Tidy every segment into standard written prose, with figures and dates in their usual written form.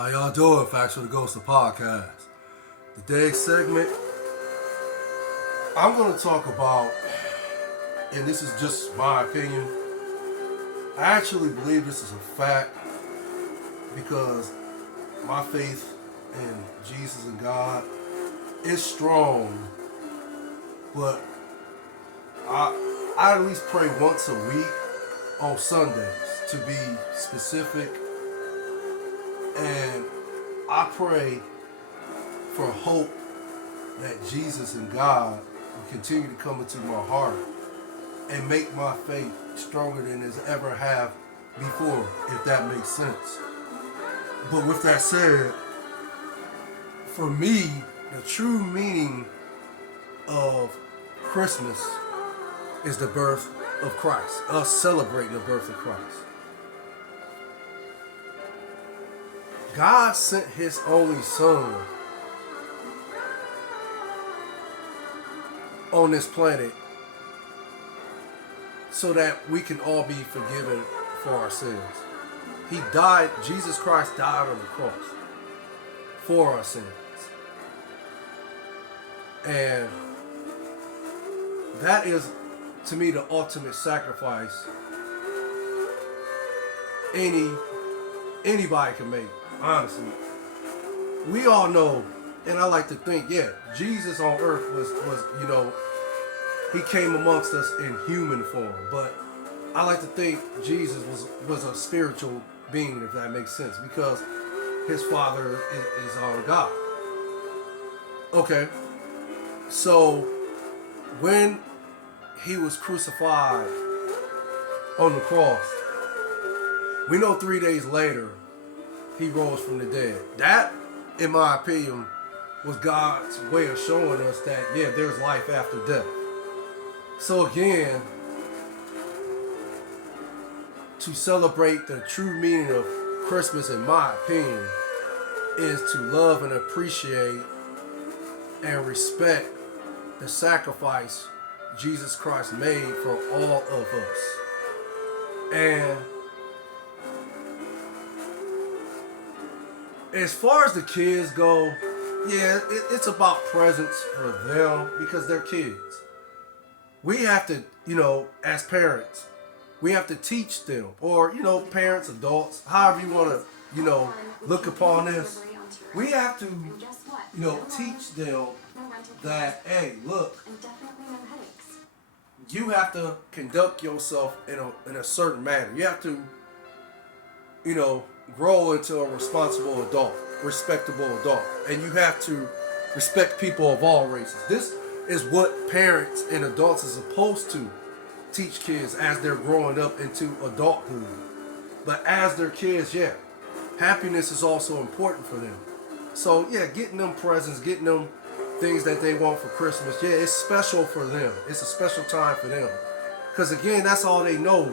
How y'all doing, Facts for the Ghost of Podcast? Today's segment, I'm going to talk about, and this is just my opinion, I actually believe this is a fact because my faith in Jesus and God is strong, but I at least pray once a week on Sundays, to be specific. And I pray for hope that Jesus and God will continue to come into my heart and make my faith stronger than it's ever have before, if that makes sense. But with that said, for me, the true meaning of Christmas is the birth of Christ, us celebrating the birth of Christ. God sent his only son on this planet so that we can all be forgiven for our sins. He died, Jesus Christ died on the cross for our sins. And that is, to me, the ultimate sacrifice anybody can make. Honestly, we all know, and I like to think, Jesus on earth was he came amongst us in human form, but I like to think Jesus was a spiritual being, if that makes sense, because his father is on God. Okay, so when he was crucified on the cross, we know 3 days later he rose from the dead. That, in my opinion, was God's way of showing us that, there's life after death. So again, to celebrate the true meaning of Christmas, in my opinion, is to love and appreciate and respect the sacrifice Jesus Christ made for all of us. And as far as the kids go, it's about presents for them because they're kids. We have to, as parents, we have to teach them, or, parents, adults, however you want to, look upon this. We have to, teach them that, hey, look, you have to conduct yourself in a certain manner. You have to, grow into a responsible adult, respectable adult. And you have to respect people of all races. This is what parents and adults are supposed to teach kids as they're growing up into adulthood. But as they're kids, happiness is also important for them. So, getting them presents, getting them things that they want for Christmas, it's special for them. It's a special time for them. Because, again, that's all they know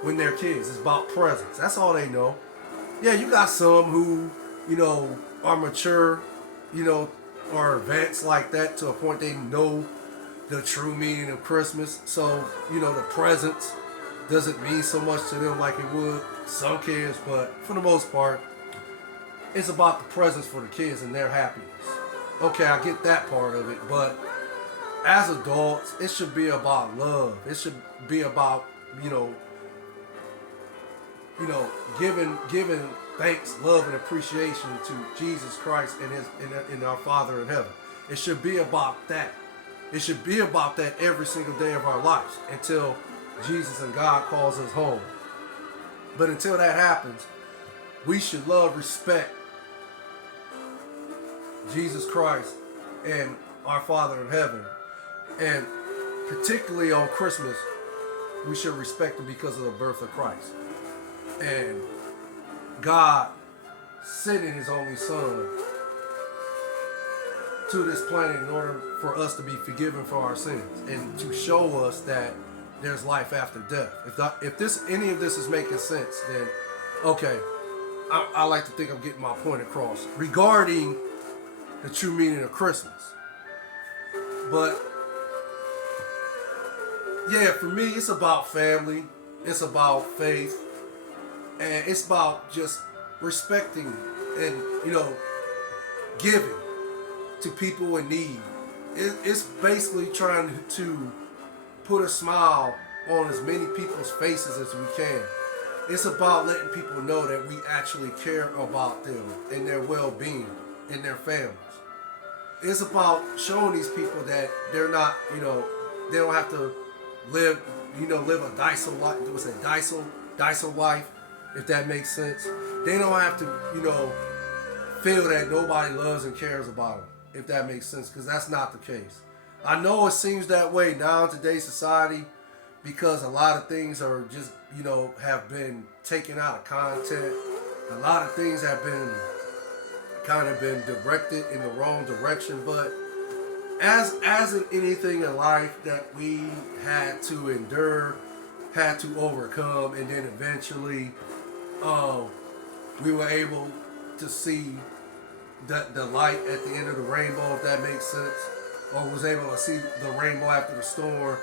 when they're kids. It's about presents. That's all they know. You got some who, are mature, or advanced like that to a point they know the true meaning of Christmas. So, the presents doesn't mean so much to them like it would some kids. But for the most part, it's about the presents for the kids and their happiness. Okay, I get that part of it. But as adults, it should be about love. It should be about, giving thanks, love, and appreciation to Jesus Christ and our Father in heaven. It should be about that. It should be about that every single day of our lives until Jesus and God calls us home. But until that happens, we should love, respect Jesus Christ and our Father in heaven. And particularly on Christmas, we should respect him because of the birth of Christ. And God sending his only son to this planet in order for us to be forgiven for our sins and to show us that there's life after death. If any of this is making sense, then okay, I like to think I'm getting my point across regarding the true meaning of Christmas. But for me, it's about family, it's about faith, and it's about just respecting and giving to people in need. It's basically trying to put a smile on as many people's faces as we can. It's about letting people know that we actually care about them and their well-being and their families. It's about showing these people that they're not, they don't have to live, live a Dysel life. What's that, Dysel life, if that makes sense. They don't have to, feel that nobody loves and cares about them, if that makes sense, because that's not the case. I know it seems that way now in today's society because a lot of things are just, have been taken out of content. A lot of things have been kind of been directed in the wrong direction, but as in anything in life that we had to endure, had to overcome, and then eventually we were able to see the light at the end of the rainbow, if that makes sense, or was able to see the rainbow after the storm.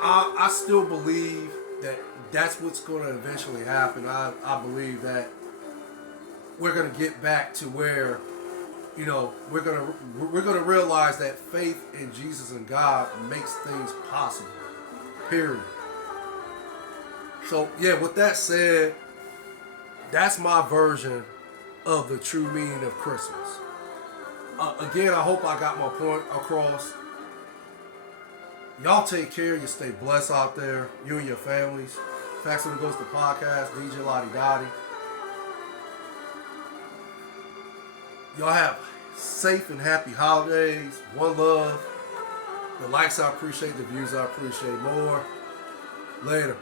I still believe that that's what's going to eventually happen. I believe that we're going to get back to where, we're going to realize that faith in Jesus and God makes things possible. Period. So yeah, with that said, that's my version of the true meaning of Christmas. Again, I hope I got my point across. Y'all take care. You stay blessed out there. You and your families. Facts on the Ghost Podcast. DJ Lottie Dottie. Y'all have safe and happy holidays. One love. The likes I appreciate. The views I appreciate more. Later.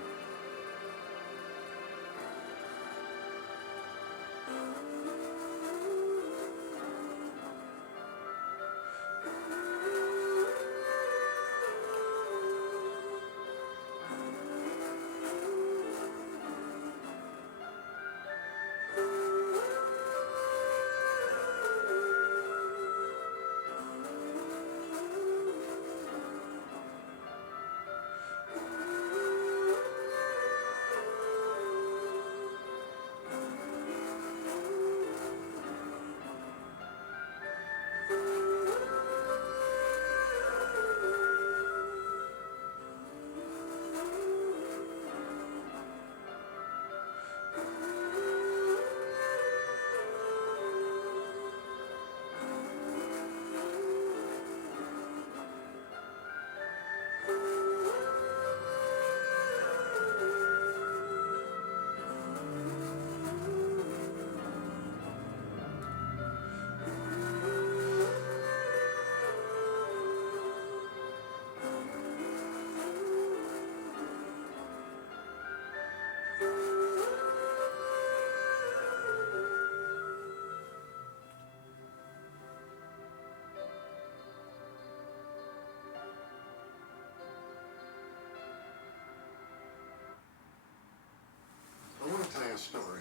Story.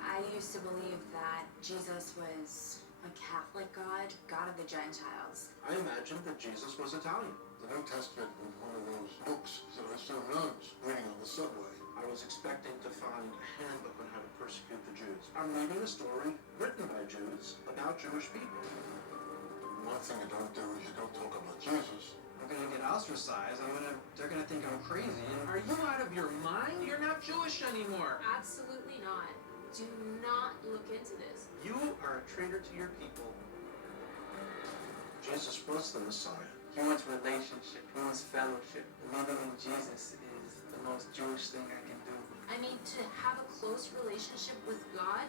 I used to believe that Jesus was a Catholic God, God of the Gentiles. I imagined that Jesus was Italian. The New Testament was one of those books that I saw nuns reading on the subway. I was expecting to find a handbook on how to persecute the Jews. I'm reading a story written by Jews about Jewish people. One thing you don't do is you don't talk about Jesus. I'm gonna get ostracized. They're gonna think I'm crazy. Are you out of your mind? You're not Jewish anymore. Absolutely not. Do not look into this. You are a traitor to your people. Jesus was the Messiah. He wants relationship. He wants fellowship. Believing in Jesus is the most Jewish thing I can do. I mean, to have a close relationship with God,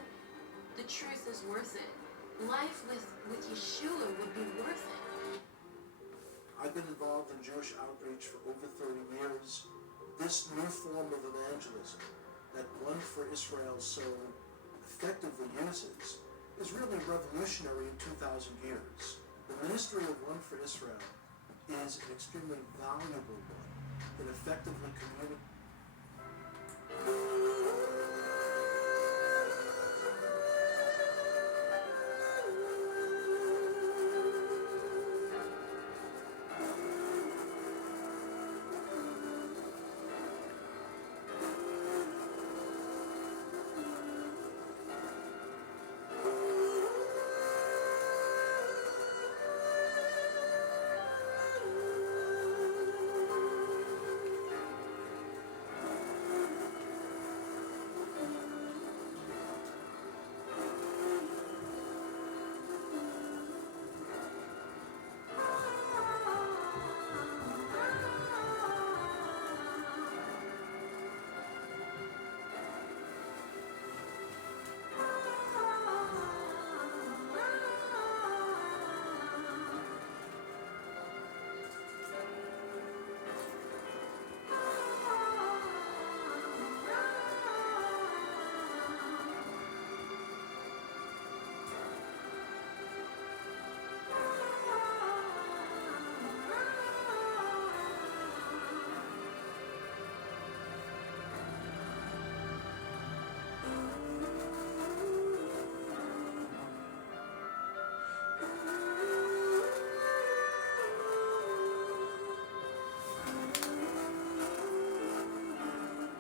the truth is worth it. Life with Yeshua would be worth it. I've been involved in Jewish outreach for over 30 years. This new form of evangelism that One for Israel so effectively uses is really revolutionary in 2,000 years. The ministry of One for Israel is an extremely valuable one that effectively